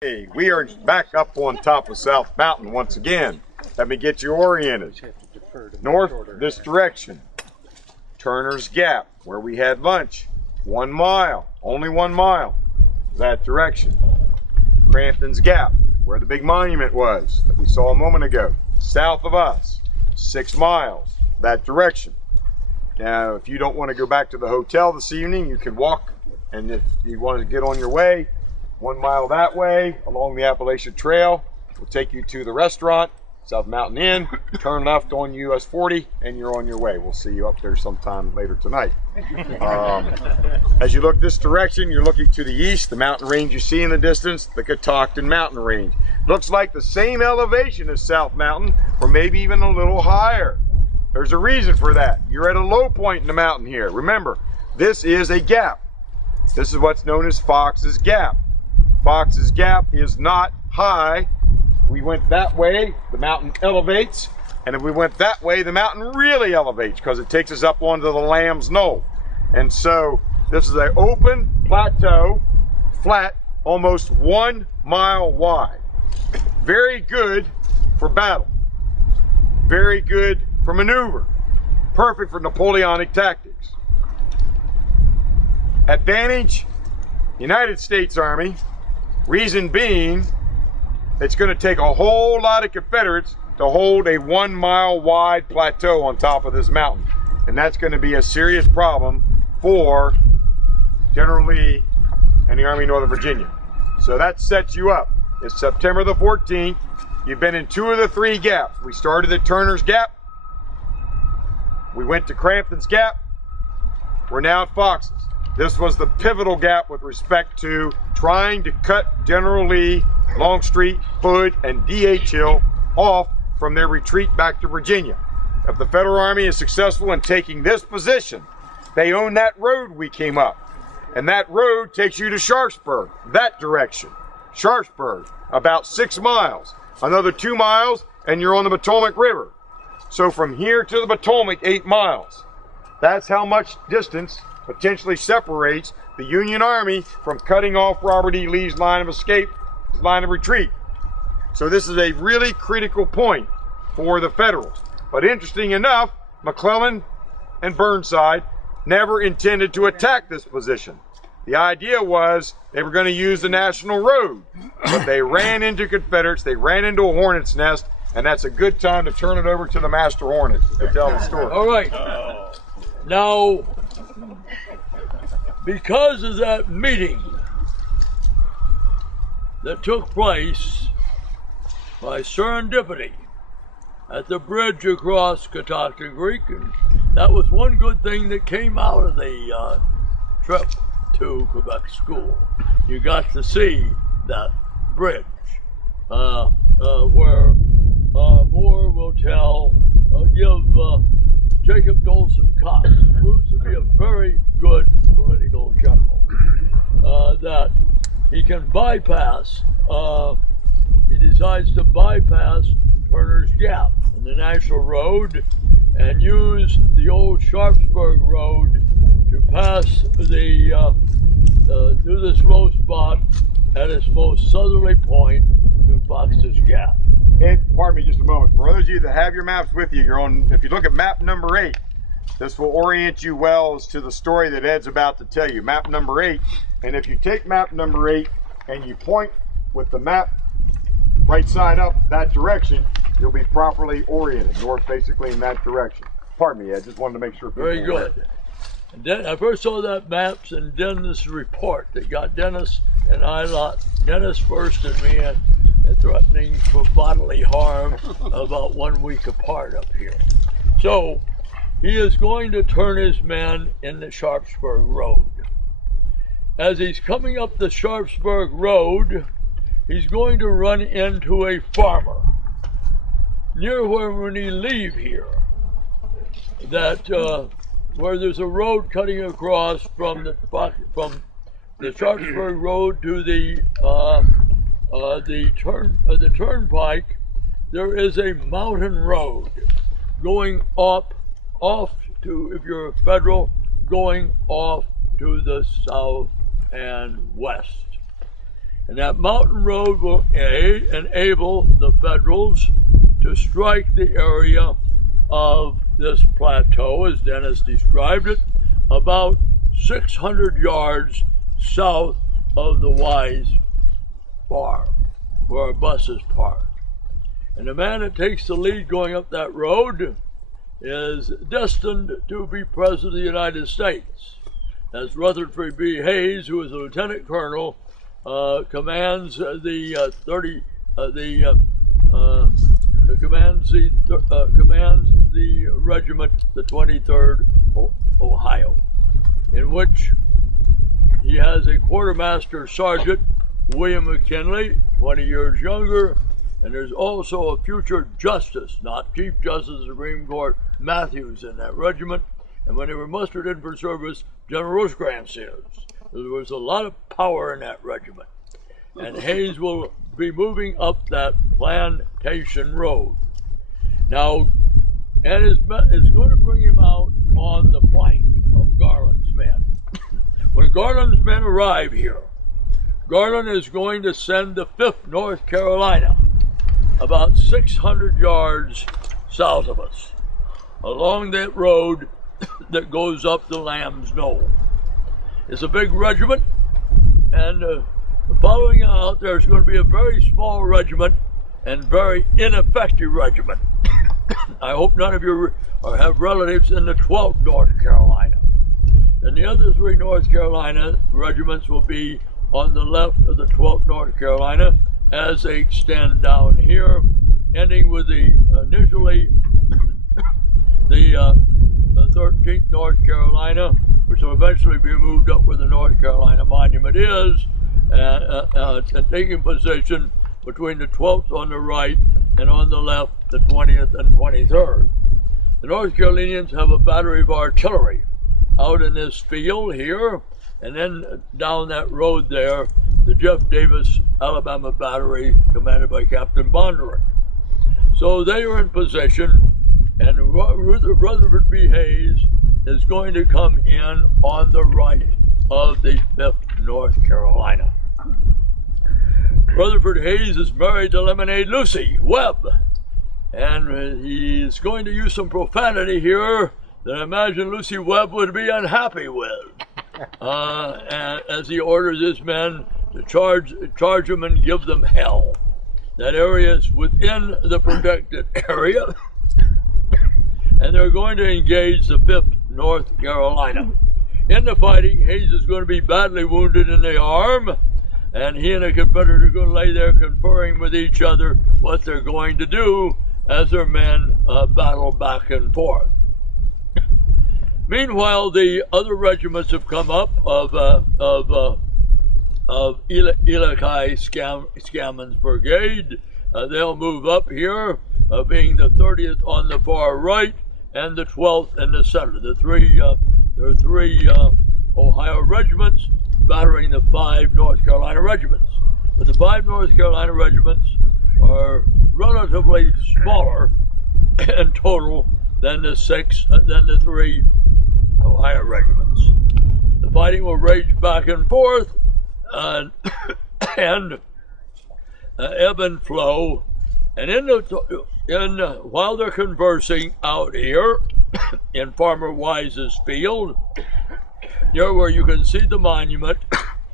Hey, we are back up on top of South Mountain once again. Let me get you oriented. North, this direction. Turner's Gap, where we had lunch. 1 mile, only 1 mile, that direction. Crampton's Gap, where the big monument was that we saw a moment ago. South of us, 6 miles, that direction. Now, if you don't want to go back to the hotel this evening, you can walk, and if you want to get on your way, 1 mile that way along the Appalachian Trail will take you to the restaurant, South Mountain Inn. Turn left on US 40 and you're on your way. We'll see you up there sometime later tonight. As you look this direction, you're looking to the east. The mountain range you see in the distance, the Catoctin Mountain Range. Looks like the same elevation as South Mountain, or maybe even a little higher. There's a reason for that. You're at a low point in the mountain here. Remember, this is a gap. This is what's known as Fox's Gap. Fox's Gap is not high. We went that way, the mountain elevates, and if we went that way, the mountain really elevates because it takes us up onto the Lamb's Knoll. And so this is an open plateau, flat, almost 1 mile wide. Very good for battle. Very good for maneuver. Perfect for Napoleonic tactics. Advantage, United States Army. Reason being, it's going to take a whole lot of Confederates to hold a 1 mile wide plateau on top of this mountain. And that's going to be a serious problem for General Lee and the Army of Northern Virginia. So that sets you up. It's September the 14th. You've been in 2 of the 3 gaps. We started at Turner's Gap. We went to Crampton's Gap. We're now at Fox's. This was the pivotal gap with respect to trying to cut General Lee, Longstreet, Hood, and D.H. Hill off from their retreat back to Virginia. If the Federal Army is successful in taking this position, they own that road we came up. And that road takes you to Sharpsburg, that direction. Sharpsburg, about 6 miles. Another 2 miles, and you're on the Potomac River. So from here to the Potomac, 8 miles. That's how much distance potentially separates the Union Army from cutting off Robert E. Lee's line of escape, his line of retreat. So this is a really critical point for the Federals. But interesting enough, McClellan and Burnside never intended to attack this position. The idea was they were going to use the National Road, but they ran into Confederates, they ran into a hornet's nest, and that's a good time to turn it over to the Master Hornet to tell the story. All right. Now, because of that meeting that took place by serendipity at the bridge across Catoctin Creek, and that was one good thing that came out of the trip to Quebec School. You got to see that bridge where Moore will give Jacob Dolson Cox, proves to be a very good political general, that he can bypass, he decides to bypass Turner's Gap and the National Road and use the old Sharpsburg Road to pass the through this low spot at its most southerly point to Fox's Gap. And pardon me just a moment. For those of you that have your maps with you, you're on. If you look at map number 8, this will orient you well as to the story that Ed's about to tell you. Map number 8, and if you take map number 8 and you point with the map right side up that direction, you'll be properly oriented, north basically in that direction. Pardon me, Ed, just wanted to make sure. Very good. And then I first saw that maps and Dennis' report that got Dennis and I lot. Dennis first and me and threatening for bodily harm about 1 week apart up here. So he is going to turn his men in the Sharpsburg Road. As he's coming up the Sharpsburg Road, he's going to run into a farmer near where when he leave here, that where there's a road cutting across from the Sharpsburg Road to the turnpike. There is a mountain road going off to, if you're federal, going off to the south and west. And that mountain road will enable the Federals to strike the area of this plateau, as Dennis described it, about 600 yards south of the Wise farm, where our bus is parked. And the man that takes the lead going up that road is destined to be President of the United States. That's Rutherford B. Hayes, who is a lieutenant colonel, commands the regiment, the 23rd Ohio, in which he has a quartermaster sergeant, William McKinley, 20 years younger, and there's also a future justice, not Chief Justice of the Supreme Court, Matthews, in that regiment. And when they were mustered in for service, General Rosecrans is. There was a lot of power in that regiment. And Hayes will be moving up that plantation road. Now, and it's going to bring him out on the flank of Garland's men. When Garland's men arrive here, Garland is going to send the 5th North Carolina about 600 yards south of us, along that road that goes up the Lamb's Knoll. It's a big regiment, and following out there's going to be a very small regiment and very ineffective regiment. I hope none of you have relatives in the 12th North Carolina. And the other 3 North Carolina regiments will be on the left of the 12th North Carolina as they extend down here, ending with the initially the 13th North Carolina, which will eventually be moved up where the North Carolina Monument is, and taking position between the 12th on the right and on the left, the 20th and 23rd. The North Carolinians have a battery of artillery out in this field here, and then down that road there, the Jeff Davis Alabama Battery, commanded by Captain Bondurant. So they are in position, and Rutherford B. Hayes is going to come in on the right of the 5th North Carolina. Rutherford Hayes is married to Lemonade Lucy Webb, and he's going to use some profanity here that I imagine Lucy Webb would be unhappy with, as he orders his men to charge them and give them hell. That area is within the protected area, and they're going to engage the 5th North Carolina. In the fighting, Hayes is going to be badly wounded in the arm, and he and a Confederate are going to lay there conferring with each other what they're going to do as their men battle back and forth. Meanwhile, the other regiments have come up of Elikai Scammond's brigade. They'll move up here, being the 30th on the far right and the 12th in the center. There are three Ohio regiments battering the 5 North Carolina regiments. But the 5 North Carolina regiments are relatively smaller in total than the 3 Ohio regiments. The fighting will rage back and forth and ebb and flow. And while they're conversing out here in Farmer Wise's field, here where you can see the monument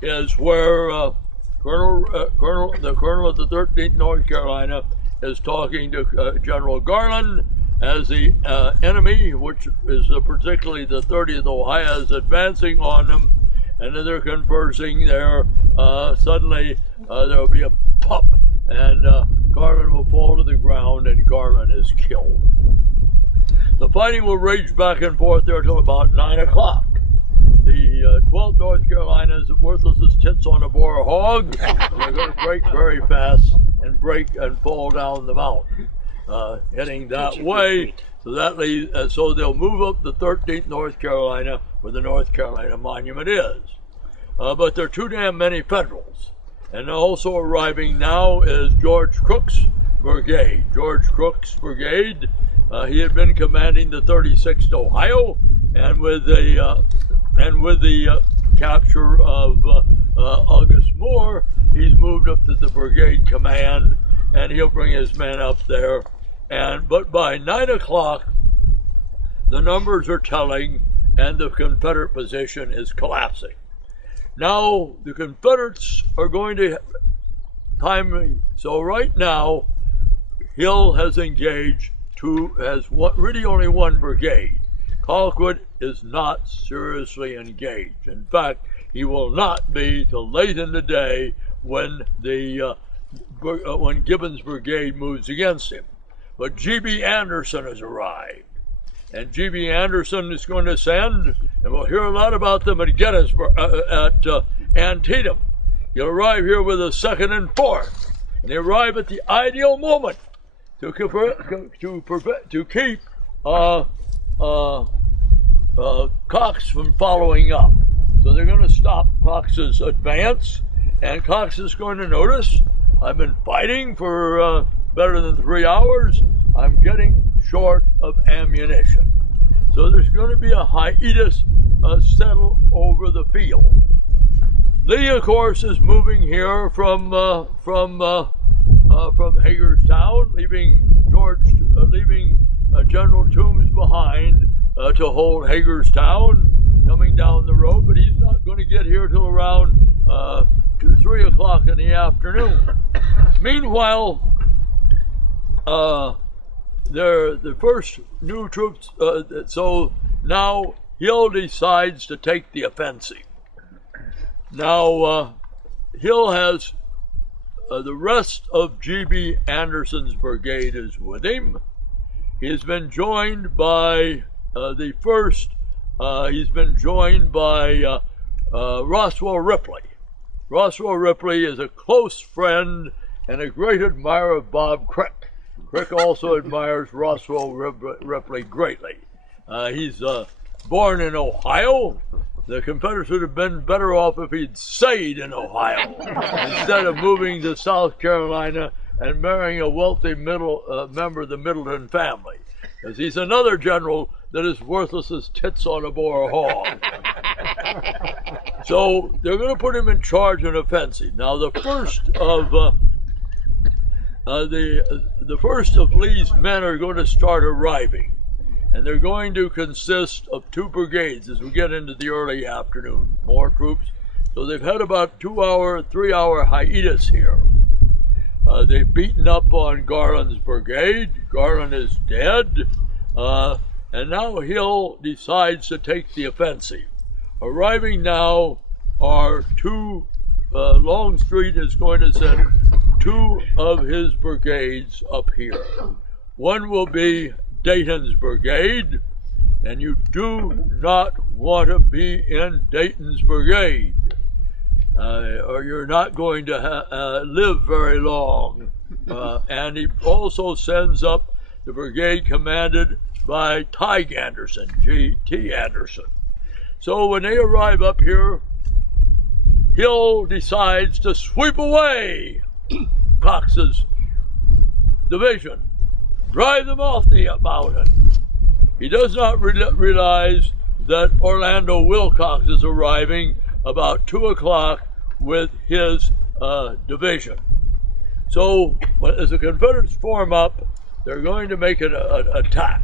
is where the colonel of the 13th North Carolina is talking to General Garland as the enemy, which is particularly the 30th Ohio, is advancing on them, and then they're conversing there. Suddenly there will be a pop, and Garland will fall to the ground, and Garland is killed. The fighting will rage back and forth there till about 9 o'clock. The 12th North Carolina is worthless as tits on a boar hog, and they're going to break very fast and break and fall down the mountain, heading that way. So that leads, so they'll move up the 13th North Carolina where the North Carolina Monument is. But there are too damn many Federals. And also arriving now is George Crook's brigade. George Crook's brigade, he had been commanding the 36th Ohio, and with the capture of August Moore, he's moved up to the brigade command, and he'll bring his men up there. But by 9 o'clock, the numbers are telling, and the Confederate position is collapsing. Now the Confederates are going to time. So right now, Hill has engaged really only one brigade. Colquitt is not seriously engaged. In fact, he will not be till late in the day when when Gibbon's brigade moves against him. But G.B. Anderson has arrived. And G.B. Anderson is going to send, and we'll hear a lot about them at Gettysburg, at Antietam. He'll arrive here with a 2nd and 4th, and they arrive at the ideal moment to keep Cox from following up. So they're going to stop Cox's advance, and Cox is going to notice, I've been fighting for better than 3 hours. I'm getting short of ammunition. So there's going to be a hiatus settle over the field. Lee, of course, is moving here from Hagerstown, leaving General Toombs behind to hold Hagerstown, coming down the road. But he's not going to get here till around 3 o'clock in the afternoon. Meanwhile, the first new troops, so now Hill decides to take the offensive. Now, Hill has the rest of G.B. Anderson's brigade is with him. He's been joined by Roswell Ripley. Roswell Ripley is a close friend and a great admirer of Bob Crick. Crick also admires Roswell Ripley greatly. He's born in Ohio. The Confederates would have been better off if he'd stayed in Ohio instead of moving to South Carolina and marrying a wealthy member of the Middleton family, because he's another general that is worthless as tits on a Boer hog. So they're going to put him in charge of an offensive. Now, the first of Lee's men are going to start arriving, and they're going to consist of 2 brigades as we get into the early afternoon. More troops. So they've had about 3-hour hiatus here. They've beaten up on Garland's brigade. Garland is dead. And now Hill decides to take the offensive. Arriving now are 2, Longstreet is going to send 2 of his brigades up here. One will be Dayton's brigade, and you do not want to be in Dayton's brigade, or you're not going to live very long. And he also sends up the brigade commanded by Tige Anderson, G.T. Anderson. So when they arrive up here, Hill decides to sweep away Cox's division, drive them off the mountain. He does not realize that Orlando Wilcox is arriving about 2 o'clock with his division. So as the Confederates form up, they're going to make an attack.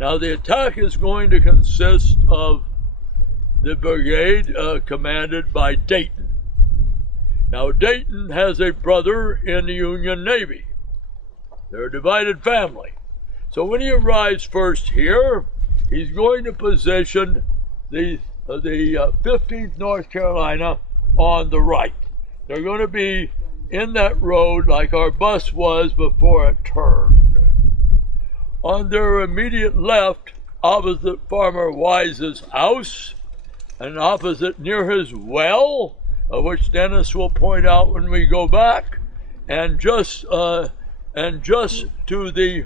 Now the attack is going to consist of the brigade commanded by Dayton. Now Dayton has a brother in the Union Navy. They're a divided family. So when he arrives first here, he's going to position the 15th North Carolina on the right. They're going to be in that road like our bus was before it turned. On their immediate left, opposite Farmer Wise's house, and opposite near his well, which Dennis will point out when we go back, and just to the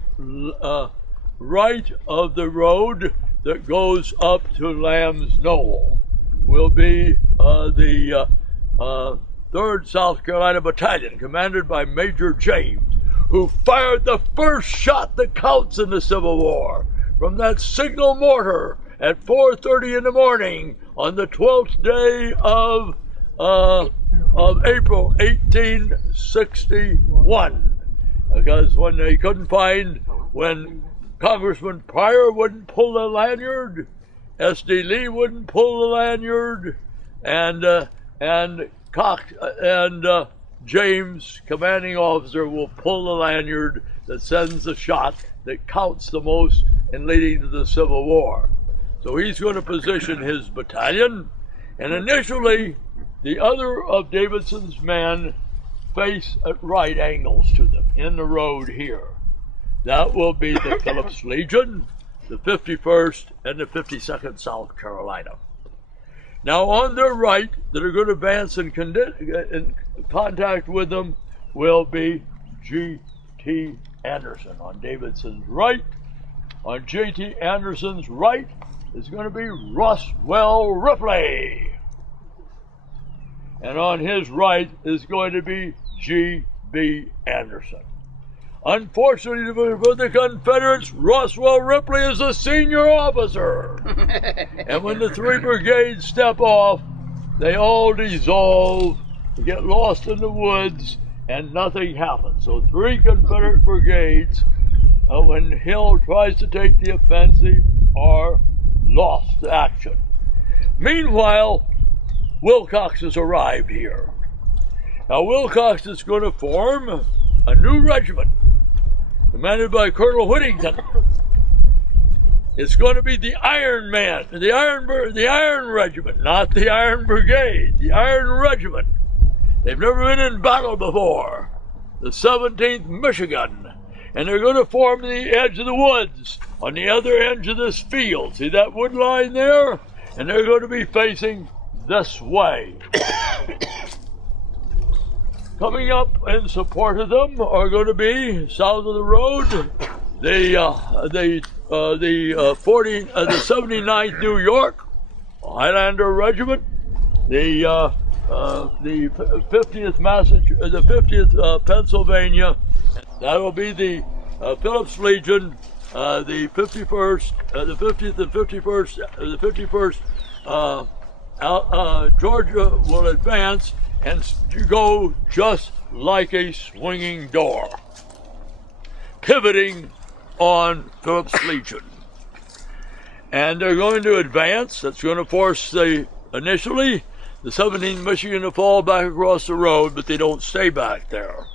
right of the road that goes up to Lamb's Knoll will be the 3rd South Carolina Battalion, commanded by Major James, who fired the first shot that counts in the Civil War from that signal mortar at 4:30 in the morning on the 12th day of of April 1861. Because when Congressman Frye wouldn't pull the lanyard, S.D. Lee wouldn't pull the lanyard, and James, commanding officer, will pull the lanyard that sends the shot that counts the most in leading to the Civil War. So he's going to position his battalion, and initially the other of Davidson's men face at right angles to them in the road here. That will be the Phillips Legion, the 51st, and the 52nd South Carolina. Now on their right, that are going to advance in contact with them, will be G.T. Anderson on Davidson's right. On J.T. Anderson's right is going to be Roswell Ripley. And on his right is going to be G.B. Anderson. Unfortunately for the Confederates, Roswell Ripley is a senior officer. And when the three brigades step off, they all dissolve, get lost in the woods, and nothing happens. So three Confederate brigades, when Hill tries to take the offensive, are lost to action. Meanwhile, Wilcox has arrived here. Now Wilcox is going to form a new regiment, commanded by Colonel Whittington. It's going to be the Iron Man, the Iron Regiment, not the Iron Brigade, the Iron Regiment. They've never been in battle before. The 17th Michigan. And they're going to form the edge of the woods on the other edge of this field. See that wood line there? And they're going to be facing this way. Coming up in support of them are going to be south of the road the 79th New York Highlander Regiment, the 50th Pennsylvania. That will be the Phillips Legion, the 51st, the 50th and 51st, the 51st. Georgia will advance and go just like a swinging door, pivoting on Phillips Legion. And they're going to advance. That's going to force initially the 17th Michigan to fall back across the road, but they don't stay back there.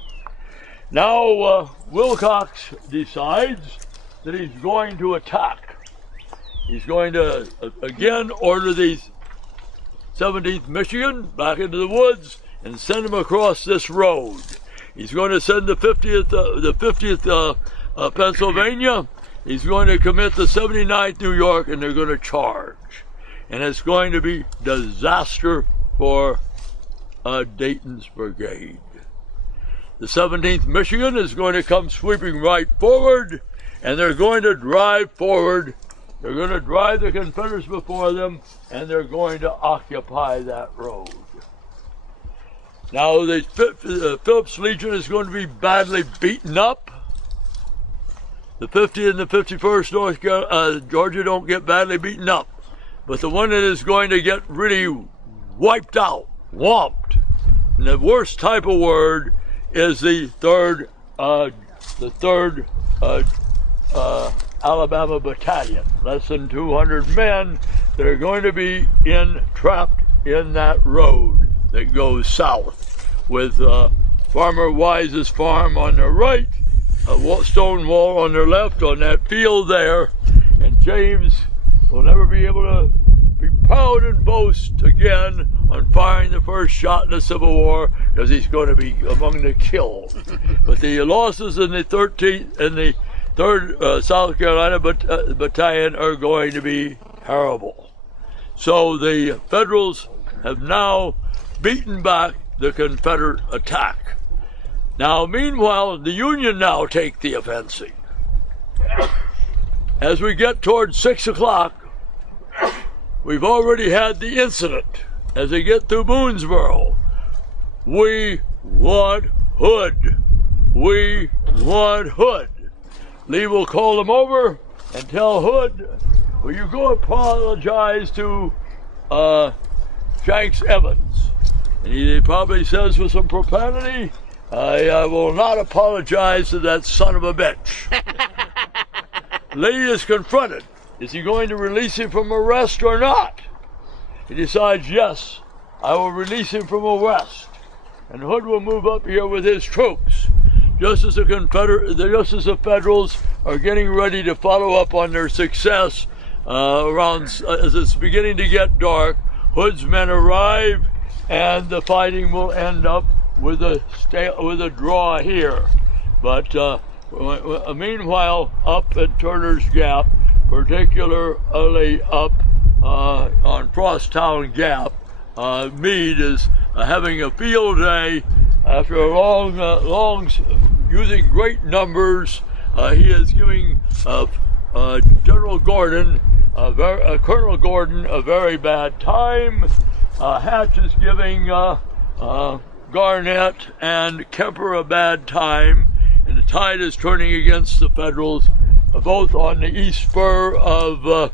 Now Wilcox decides that he's going to attack. He's going to again order the 17th Michigan back into the woods and send them across this road. He's going to send the 50th Pennsylvania. He's going to commit the 79th New York, and they're going to charge. And it's going to be disaster for Dayton's brigade. The 17th Michigan is going to come sweeping right forward, and they're going to drive forward. They're going to drive the Confederates before them, and they're going to occupy that road. Now, the Phillips Legion is going to be badly beaten up. The 50th and the 51st North Georgia don't get badly beaten up, but the one that is going to get really wiped out, whomped, and the worst type of word is the 3rd Alabama Battalion. Less than 200 men that are going to be trapped in that road that goes south, with Farmer Wise's farm on their right, a stone wall on their left on that field there, and James will never be able to be proud and boast again on firing the first shot in the Civil War, because he's going to be among the killed. But the losses in the 13th and the 3rd South Carolina Battalion are going to be terrible. So the Federals have now beaten back the Confederate attack. Now, meanwhile, the Union now take the offensive. As we get towards 6 o'clock, we've already had the incident. As they get through Boonesboro, we want Hood. We want Hood. Lee will call them over and tell Hood, will you go apologize to Shanks Evans? And he probably says with some profanity, I will not apologize to that son of a bitch. Lee is confronted. Is he going to release him from arrest or not? He decides, yes, I will release him from arrest. And Hood will move up here with his troops. Just as the Federals are getting ready to follow up on their success as it's beginning to get dark, Hood's men arrive, and the fighting will end up with a draw here. But meanwhile, up at Turner's Gap, particularly up on Frosttown Gap, Meade is having a field day after a long using great numbers. He is giving General Gordon, Colonel Gordon, a very bad time. Hatch is giving Garnett and Kemper a bad time, and the tide is turning against the Federals, both on the east spur of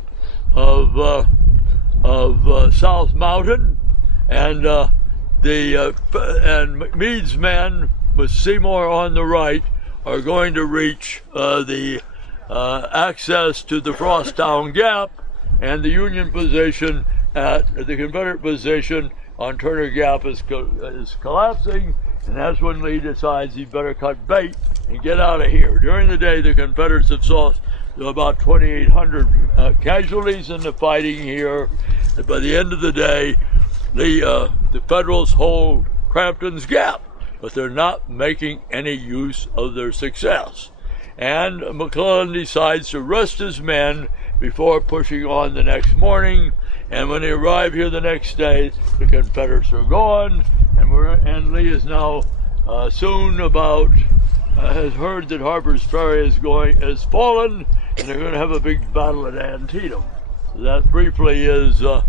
South Mountain, and Meade's men with Seymour on the right are going to reach the access to the Frosttown Gap, and the Union position at the Confederate position on Turner Gap is collapsing, and that's when Lee decides he better cut bait and get out of here. During the day, the Confederates have lost about 2,800 casualties in the fighting here. And by the end of the day, the Federals hold Crampton's Gap, but they're not making any use of their success. And McClellan decides to rest his men before pushing on the next morning. And when they arrive here the next day, the Confederates are gone, and Lee is now has heard that Harper's Ferry has fallen, and they're going to have a big battle at Antietam. So that briefly is a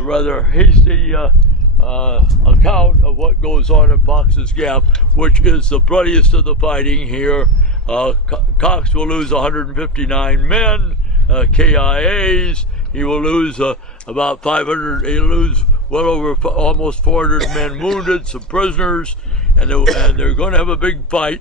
rather hasty account of what goes on at Fox's Gap, which is the bloodiest of the fighting here. Cox will lose 159 men, KIAs. He will lose about 500. He'll lose well over almost 400 men wounded, some prisoners, and they're going to have a big fight.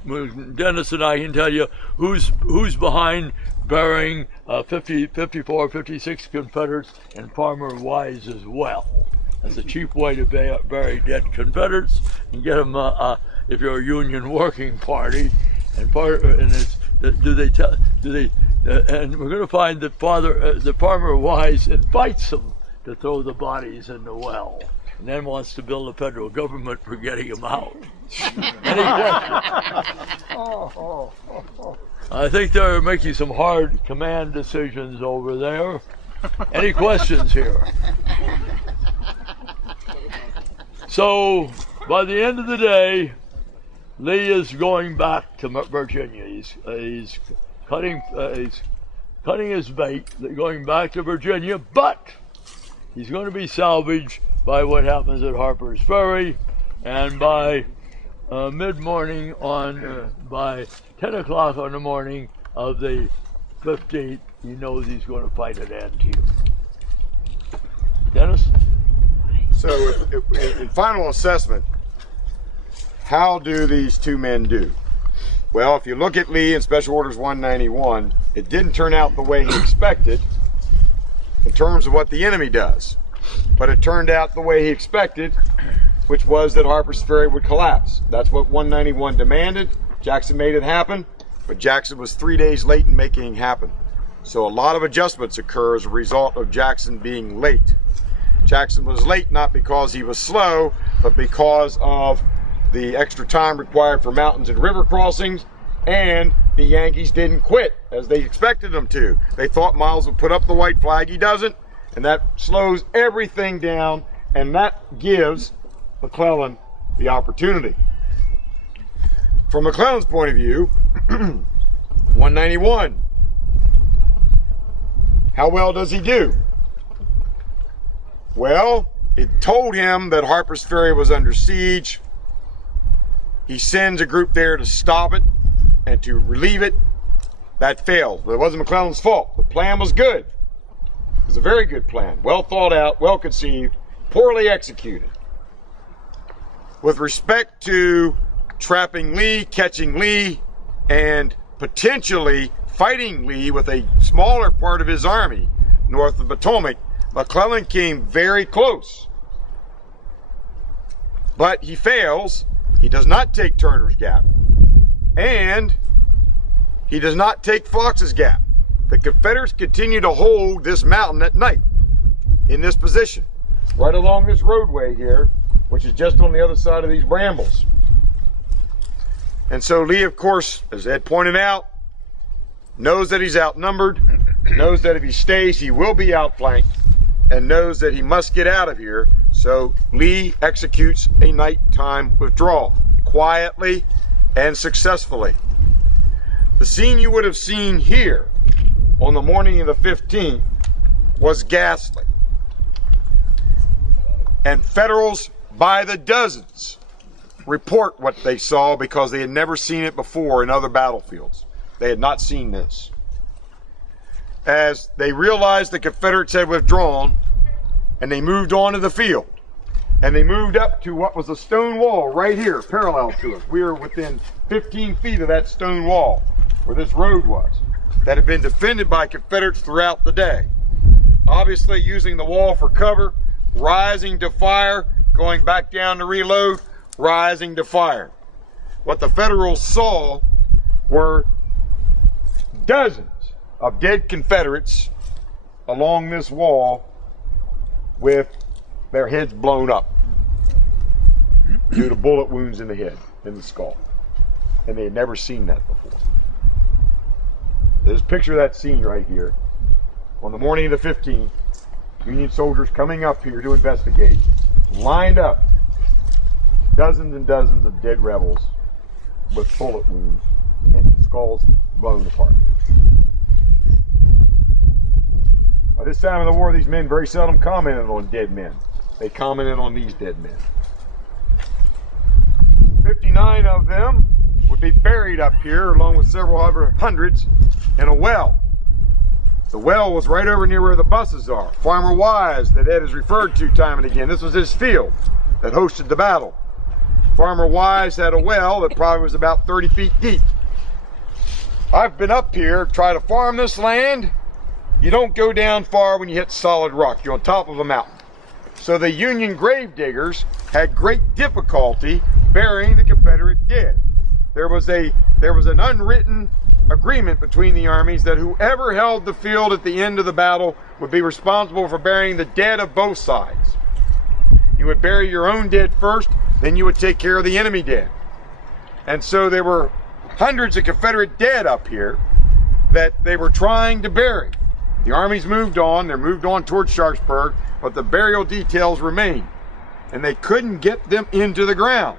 Dennis and I can tell you who's behind burying 54, 56 Confederates, and Farmer Wise as well. That's a cheap way to bury dead Confederates and get them if you're a Union working party. And and we're going to find that the Farmer Wise invites them to throw the bodies in the well, and then wants to build a federal government for getting them out. Any questions? I think they're making some hard command decisions over there. Any questions here? So, by the end of the day, Lee is going back to Virginia. He's cutting his bait, going back to Virginia, but he's going to be salvaged by what happens at Harper's Ferry, and by mid-morning by 10 o'clock on the morning of the 15th, he knows he's going to fight at Antietam. Dennis? So, in final assessment, how do these two men do? Well, if you look at Lee in Special Orders 191, it didn't turn out the way he expected in terms of what the enemy does. But it turned out the way he expected, which was that Harper's Ferry would collapse. That's what 191 demanded. Jackson made it happen, but Jackson was 3 days late in making it happen. So a lot of adjustments occur as a result of Jackson being late. Jackson was late not because he was slow, but because of the extra time required for mountains and river crossings, and the Yankees didn't quit as they expected them to. They thought Miles would put up the white flag. He doesn't, and that slows everything down, and that gives McClellan the opportunity. From McClellan's point of view, 191, how well does he do? Well, it told him that Harper's Ferry was under siege. He sends a group there to stop it and to relieve it. That failed. But it wasn't McClellan's fault. The plan was good. It was a very good plan. Well thought out, well conceived, poorly executed. with respect to trapping Lee, catching Lee, and potentially fighting Lee with a smaller part of his army north of Potomac, McClellan came very close. But he fails. He does not take Turner's Gap. And he does not take Fox's Gap. The Confederates continue to hold this mountain at night in this position, right along this roadway here, which is just on the other side of these brambles. And so Lee, of course, as Ed pointed out, knows that he's outnumbered, knows that if he stays, he will be outflanked, and knows that he must get out of here. So Lee executes a nighttime withdrawal, quietly and successfully. The scene you would have seen here on the morning of the 15th was ghastly. And Federals by the dozens report what they saw because they had never seen it before in other battlefields. They had not seen this. As they realized the Confederates had withdrawn, and they moved on to the field, and they moved up to what was a stone wall right here, parallel to us. We were within 15 feet of that stone wall where this road was, that had been defended by Confederates throughout the day. Obviously using the wall for cover, rising to fire, going back down to reload, rising to fire. What the Federals saw were dozens of dead Confederates along this wall with their heads blown up due to bullet wounds in the head, in the skull. And they had never seen that before. There's a picture of that scene right here. On the morning of the 15th, Union soldiers coming up here to investigate, lined up, dozens and dozens of dead rebels with bullet wounds and skulls blown apart. By this time of the war, these men very seldom commented on dead men. They commented on these dead men. 59 of them would be buried up here, along with several other hundreds, in a well. The well was right over near where the buses are. Farmer Wise, that Ed has referred to time and again, this was his field that hosted the battle. Farmer Wise had a well that probably was about 30 feet deep. I've been up here, try to farm this land. You don't go down far when you hit solid rock. You're on top of a mountain. So the Union grave diggers had great difficulty burying the Confederate dead. There was an unwritten agreement between the armies that whoever held the field at the end of the battle would be responsible for burying the dead of both sides. You would bury your own dead first, then you would take care of the enemy dead. And so there were hundreds of Confederate dead up here that they were trying to bury. The armies moved on, they moved on towards Sharpsburg, but the burial details remained, and they couldn't get them into the ground.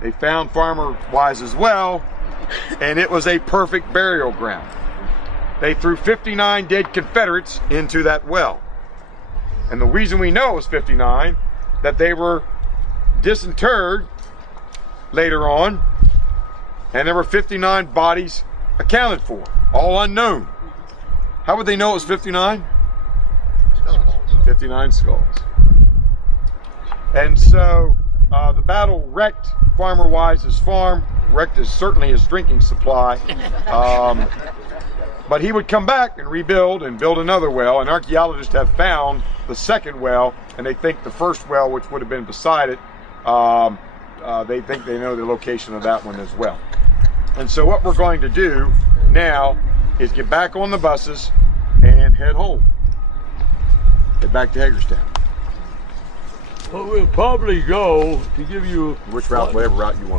They found Farmer Wise's well, and it was a perfect burial ground. They threw 59 dead Confederates into that well. And the reason we know it was 59, that they were disinterred later on, and there were 59 bodies accounted for, all unknown. How would they know it was 59? 59 skulls. And so the battle wrecked Farmer Wise's farm, wrecked certainly his drinking supply. But he would come back and rebuild and build another well, and archaeologists have found the second well, and they think the first well, which would have been beside it, they think they know the location of that one as well. And so what we're going to do now is get back on the buses and head home. Head back to Hagerstown. Well, we'll probably go to give you... Which route, whatever route you want.